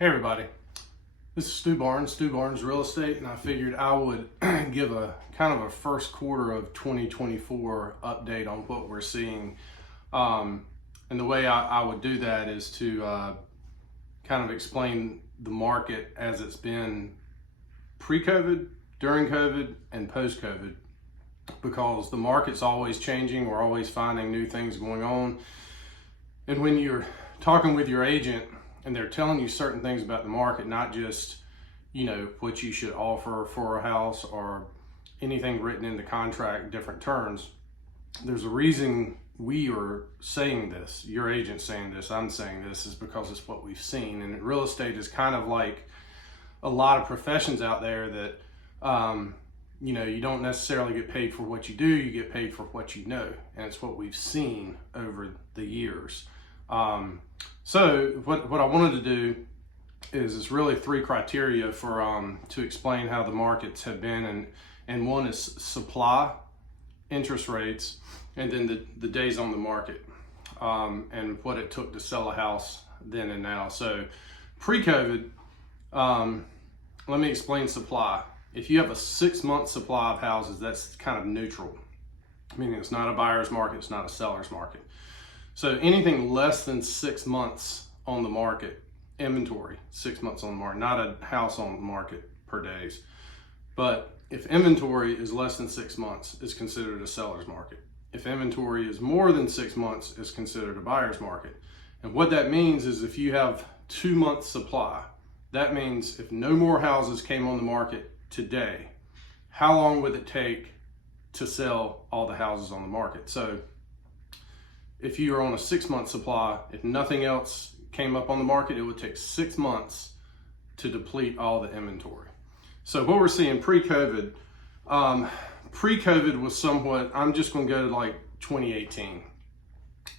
Hey everybody, this is Stu Barnes Real Estate, and I figured I would give a kind of a first quarter of 2024 update on what we're seeing. And the way I would do that is to kind of explain the market as it's been pre-COVID, during COVID, and post-COVID, because the market's always changing. We're always finding new things going on. And when you're talking with your agent and they're telling you certain things about the market, not just, what you should offer for a house or anything written in the contract, different terms, there's a reason we are saying this. Your agent's saying this, I'm saying this, is because it's what we've seen. And real estate is kind of like a lot of professions out there that, you don't necessarily get paid for what you do, you get paid for what you know. And it's what we've seen over the years. So what I wanted to do is it's really three criteria for to explain how the markets have been, and one is supply, interest rates, and then the days on the market, and what it took to sell a house then and now. So pre-COVID, let me explain supply. If you have a 6-month supply of houses, that's kind of neutral, meaning it's not a buyer's market, it's not a seller's market. So anything less than 6 months on the market, inventory, 6 months on the market, not a house on the market per days. But if inventory is less than 6 months, it's considered a seller's market. If inventory is more than 6 months, it's considered a buyer's market. And what that means is if you have 2 months supply, that means if no more houses came on the market today, how long would it take to sell all the houses on the market? So if you are on a 6-month supply, if nothing else came up on the market, it would take 6 months to deplete all the inventory. So what we're seeing pre-COVID, was somewhat, I'm just gonna go to like 2018.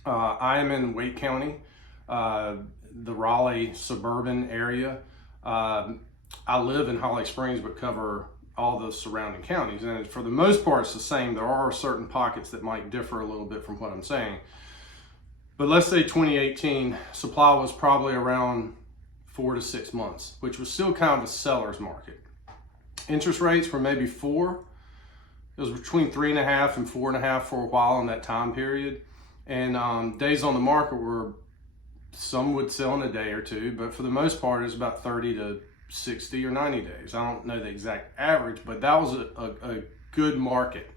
I am in Wake County, the Raleigh suburban area. I live in Holly Springs, but cover all the surrounding counties. And for the most part, it's the same. There are certain pockets that might differ a little bit from what I'm saying. But let's say 2018, supply was probably around 4 to 6 months, which was still kind of a seller's market. Interest rates were maybe 4. It was between 3.5 and 4.5 for a while in that time period. And days on the market were, some would sell in a day or two, but for the most part, it was about 30 to 60 or 90 days. I don't know the exact average, but that was a good market.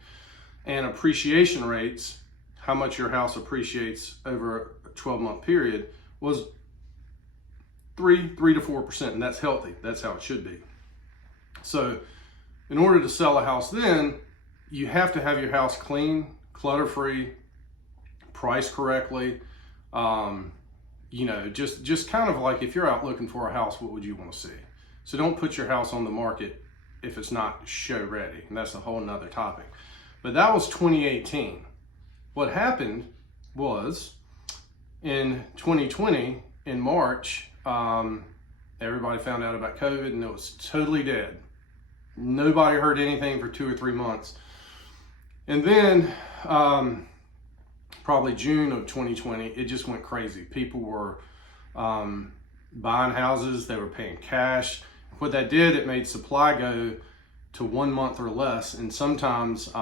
And appreciation rates, how much your house appreciates over a 12-month period, was 3 to 4%, and that's healthy. That's how it should be. So in order to sell a house then, you have to have your house clean, clutter-free, priced correctly. Just kind of like if you're out looking for a house, what would you want to see? So don't put your house on the market if it's not show ready, and that's a whole nother topic. But that was 2018. What happened was in 2020, in March, everybody found out about COVID and it was totally dead. Nobody heard anything for 2 or 3 months. And then probably June of 2020, it just went crazy. People were buying houses, they were paying cash. What that did, it made supply go to 1 month or less, and sometimes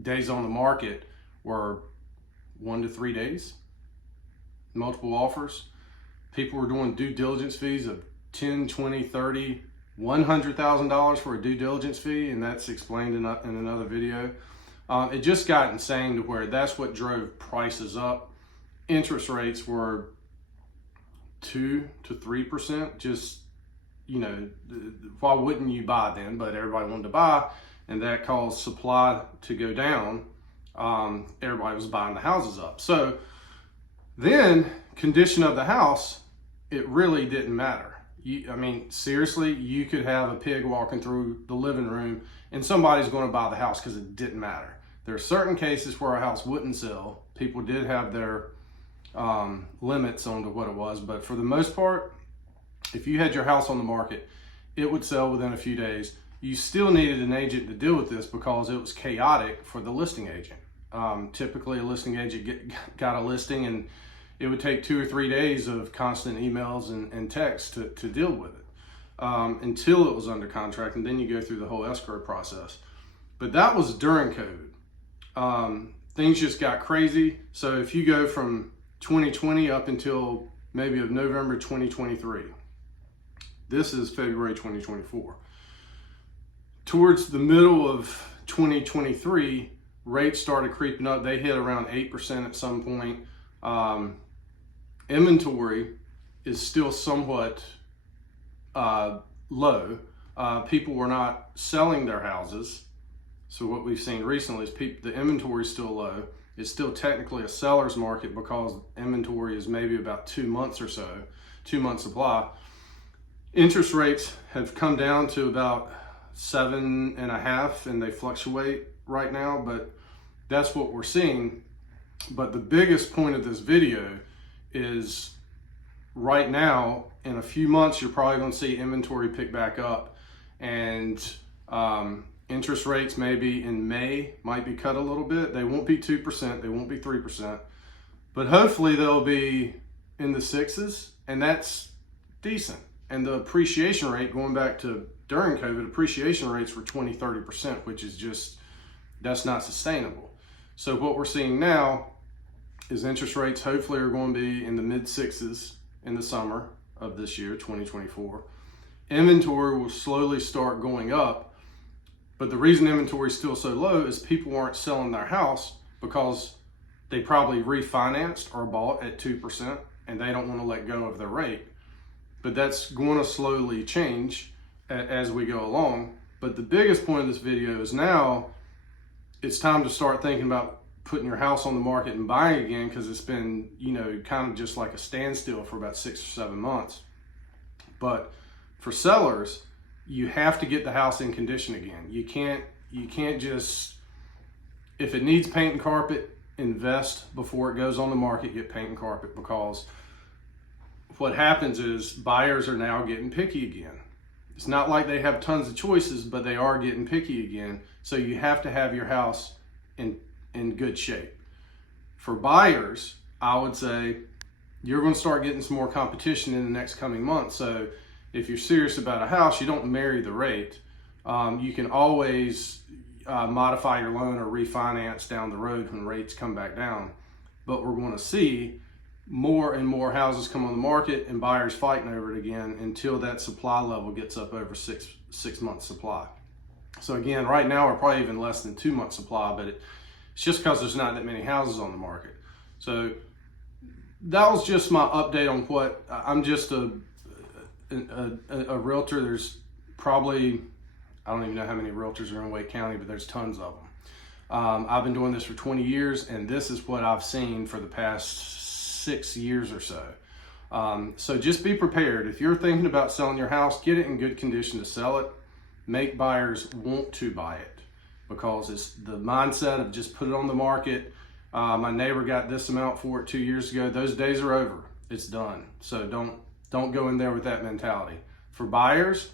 days on the market were 1 to 3 days, multiple offers. People were doing due diligence fees of $10, $20, $30, $100,000 for a due diligence fee, and that's explained in another video. It just got insane to where that's what drove prices up. Interest rates were 2 to 3%. Just, why wouldn't you buy then? But everybody wanted to buy, and that caused supply to go down. Everybody was buying the houses up. So then, condition of the house, it really didn't matter. Seriously, you could have a pig walking through the living room and somebody's going to buy the house because it didn't matter. There are certain cases where a house wouldn't sell. People did have their limits on to what it was, but for the most part, if you had your house on the market, it would sell within a few days. You still needed an agent to deal with this because it was chaotic for the listing agent. Typically a listing agent got a listing and it would take 2 or 3 days of constant emails and texts to deal with it until it was under contract, and then you go through the whole escrow process. But that was during COVID. Things just got crazy. So if you go from 2020 up until maybe of November 2023, this is February 2024. Towards the middle of 2023, rates started creeping up. They hit around 8% at some point. Inventory is still somewhat low. People were not selling their houses. So what we've seen recently is the inventory is still low. It's still technically a seller's market because inventory is maybe about 2 months or so, 2 months supply. Interest rates have come down to about 7.5, and they fluctuate right now, but that's what we're seeing. But the biggest point of this video is right now, in a few months, you're probably going to see inventory pick back up, and interest rates maybe in May might be cut a little bit. They won't be 2%, they won't be 3%, but hopefully they'll be in the 6s, and that's decent. And the appreciation rate, going back to during COVID, appreciation rates were 20-30%, which is just, that's not sustainable. So what we're seeing now is interest rates hopefully are going to be in the mid-6s in the summer of this year, 2024. Inventory will slowly start going up, but the reason inventory is still so low is people aren't selling their house because they probably refinanced or bought at 2% and they don't want to let go of their rate. But that's going to slowly change as we go along. But the biggest point of this video is now it's time to start thinking about putting your house on the market and buying again, because it's been, kind of just like a standstill for about 6 or 7 months. But for sellers, you have to get the house in condition again. You can't just, if it needs paint and carpet, invest before it goes on the market, get paint and carpet, because what happens is buyers are now getting picky again. It's not like they have tons of choices, but they are getting picky again. So you have to have your house in good shape. For buyers, I would say you're going to start getting some more competition in the next coming months. So if you're serious about a house, you don't marry the rate. You can always modify your loan or refinance down the road when rates come back down. But we're going to see more and more houses come on the market and buyers fighting over it again until that supply level gets up over six months supply. So again, right now we're probably even less than 2 months supply, but it's just because there's not that many houses on the market. So that was just my update on what I'm just a realtor. There's probably, I don't even know how many realtors are in Wake County, but there's tons of them. I've been doing this for 20 years, and this is what I've seen for the past 6 years or so. So just be prepared. If you're thinking about selling your house, get it in good condition to sell it. Make buyers want to buy it, because it's the mindset of just put it on the market. My neighbor got this amount for it 2 years ago. Those days are over. It's done. So don't go in there with that mentality. For buyers,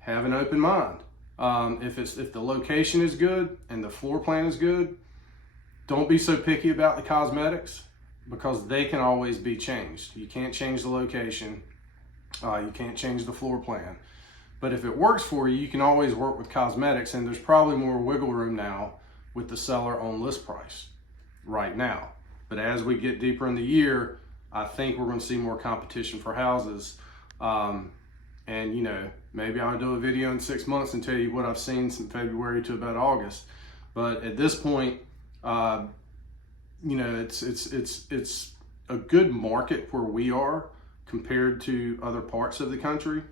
have an open mind. If the location is good and the floor plan is good, don't be so picky about the cosmetics, because they can always be changed. You can't change the location. You can't change the floor plan. But if it works for you, you can always work with cosmetics, and there's probably more wiggle room now with the seller on list price right now. But as we get deeper in the year, I think we're going to see more competition for houses. And maybe I'll do a video in 6 months and tell you what I've seen from February to about August. But at this point, it's a good market where we are compared to other parts of the country.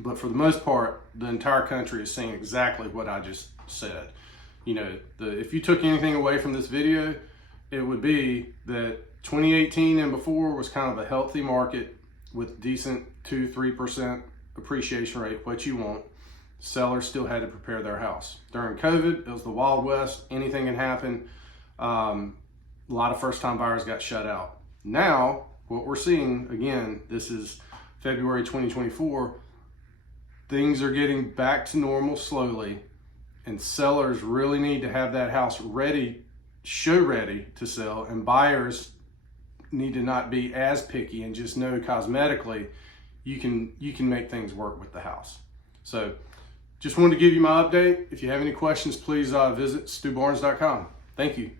But for the most part, the entire country is seeing exactly what I just said. If you took anything away from this video, it would be that 2018 and before was kind of a healthy market with decent 2-3% appreciation rate, what you want. Sellers still had to prepare their house. During COVID, it was the Wild West. Anything can happen. A lot of first-time buyers got shut out. Now, what we're seeing, again, this is February 2024, things are getting back to normal slowly, and sellers really need to have that house ready, show ready to sell, and buyers need to not be as picky and just know cosmetically you can make things work with the house. So just wanted to give you my update. If you have any questions, please visit stubarnes.com. Thank you.